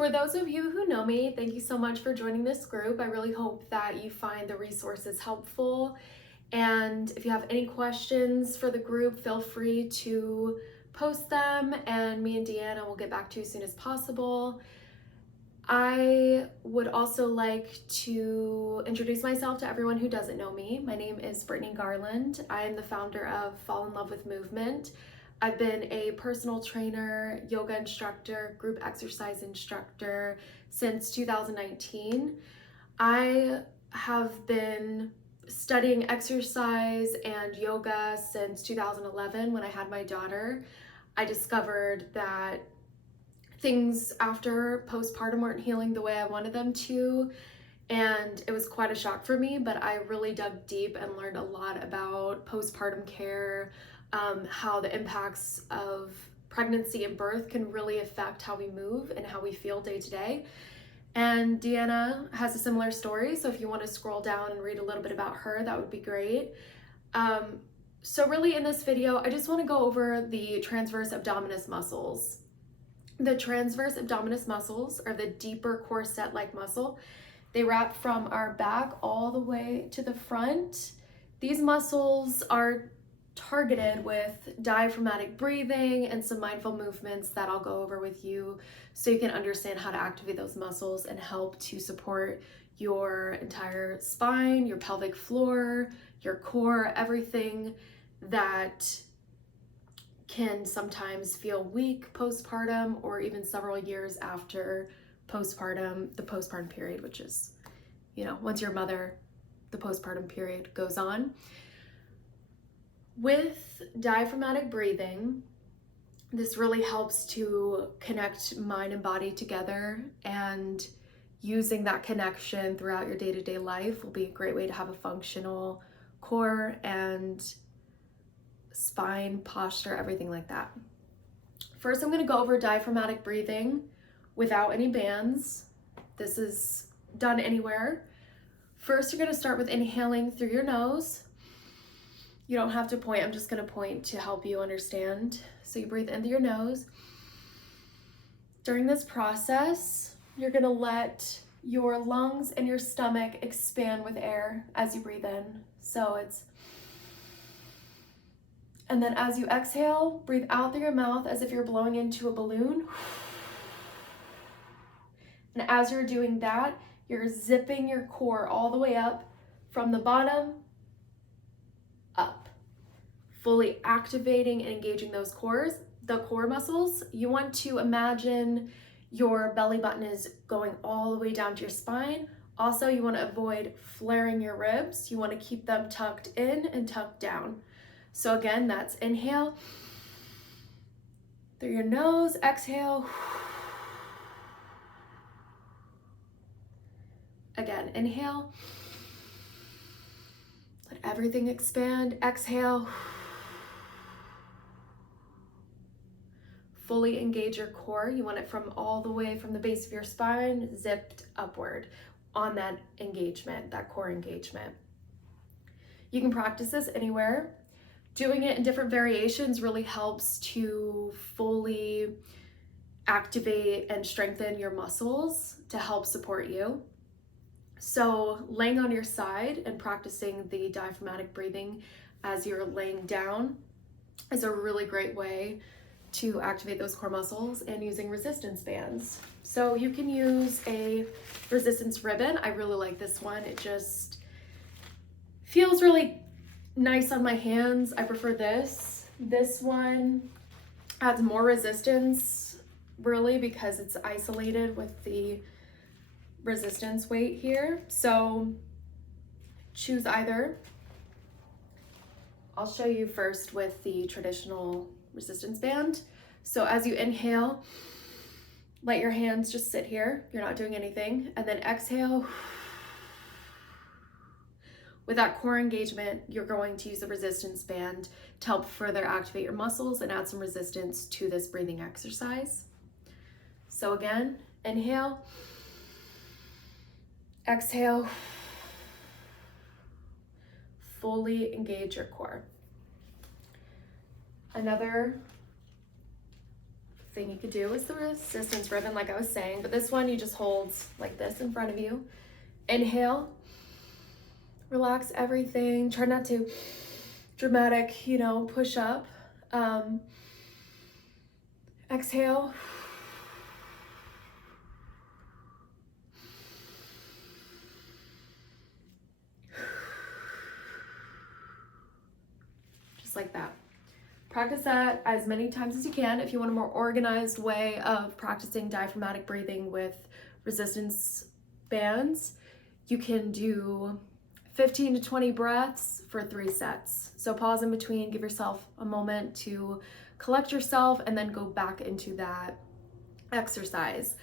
For those of you who know me, thank you so much for joining this group. I really hope that you find the resources helpful. And if you have any questions for the group, feel free to post them and me and Deanna will get back to you as soon as possible. I would also like to introduce myself to everyone who doesn't know me. My name is Brittany Garland. I am the founder of Fall in Love with Movement. I've been a personal trainer, yoga instructor, group exercise instructor since 2019. I have been studying exercise and yoga since 2011 when I had my daughter. I discovered that things after postpartum weren't healing the way I wanted them to, and it was quite a shock for me, but I really dug deep and learned a lot about postpartum care, how the impacts of pregnancy and birth can really affect how we move and how we feel day to day. And Deanna has a similar story, so if you want to scroll down and read a little bit about her, that would be great. So really in this video, I just want to go over the transverse abdominis muscles. The transverse abdominis muscles are the deeper corset-like muscle. They wrap from our back all the way to the front. These muscles are targeted with diaphragmatic breathing and some mindful movements that I'll go over with you so you can understand how to activate those muscles and help to support your entire spine, your pelvic floor, your core, everything that can sometimes feel weak postpartum or even several years after postpartum, the postpartum period, which is, once you're a mother, the postpartum period goes on. With diaphragmatic breathing, this really helps to connect mind and body together, and using that connection throughout your day-to-day life will be a great way to have a functional core and spine, posture, everything like that. First, I'm going to go over diaphragmatic breathing without any bands. This is done anywhere. First, you're going to start with inhaling through your nose. You don't have to point, I'm just going to point to help you understand. So you breathe in through your nose. During this process, you're going to let your lungs and your stomach expand with air as you breathe in. So it's, and then as you exhale, breathe out through your mouth as if you're blowing into a balloon. And as you're doing that, you're zipping your core all the way up from the bottom up, fully activating and engaging those cores, the core muscles. You want to imagine your belly button is going all the way down to your spine. Also, you want to avoid flaring your ribs. You want to keep them tucked in and tucked down. So again, that's inhale through your nose, exhale. Again, inhale. Let everything expand, exhale. Fully engage your core. You want it from all the way from the base of your spine, zipped upward on that engagement, that core engagement. You can practice this anywhere. Doing it in different variations really helps to fully activate and strengthen your muscles to help support you. So laying on your side and practicing the diaphragmatic breathing as you're laying down is a really great way to activate those core muscles, and using resistance bands. So you can use a resistance ribbon. I really like this one. It just feels really nice on my hands. I prefer this. This one adds more resistance really because it's isolated with the resistance weight here. So choose either. I'll show you first with the traditional resistance band. So as you inhale, let your hands just sit here. You're not doing anything. And then exhale. With that core engagement, you're going to use the resistance band to help further activate your muscles and add some resistance to this breathing exercise. So again, inhale, exhale, fully engage your core. Another thing you could do is the resistance ribbon, like I was saying, but this one you just hold like this in front of you. Inhale, relax everything. Try not to dramatic, push up. Exhale. Just like that. Practice that as many times as you can. If you want a more organized way of practicing diaphragmatic breathing with resistance bands, you can do 15 to 20 breaths for 3 sets. So pause in between, give yourself a moment to collect yourself, and then go back into that exercise.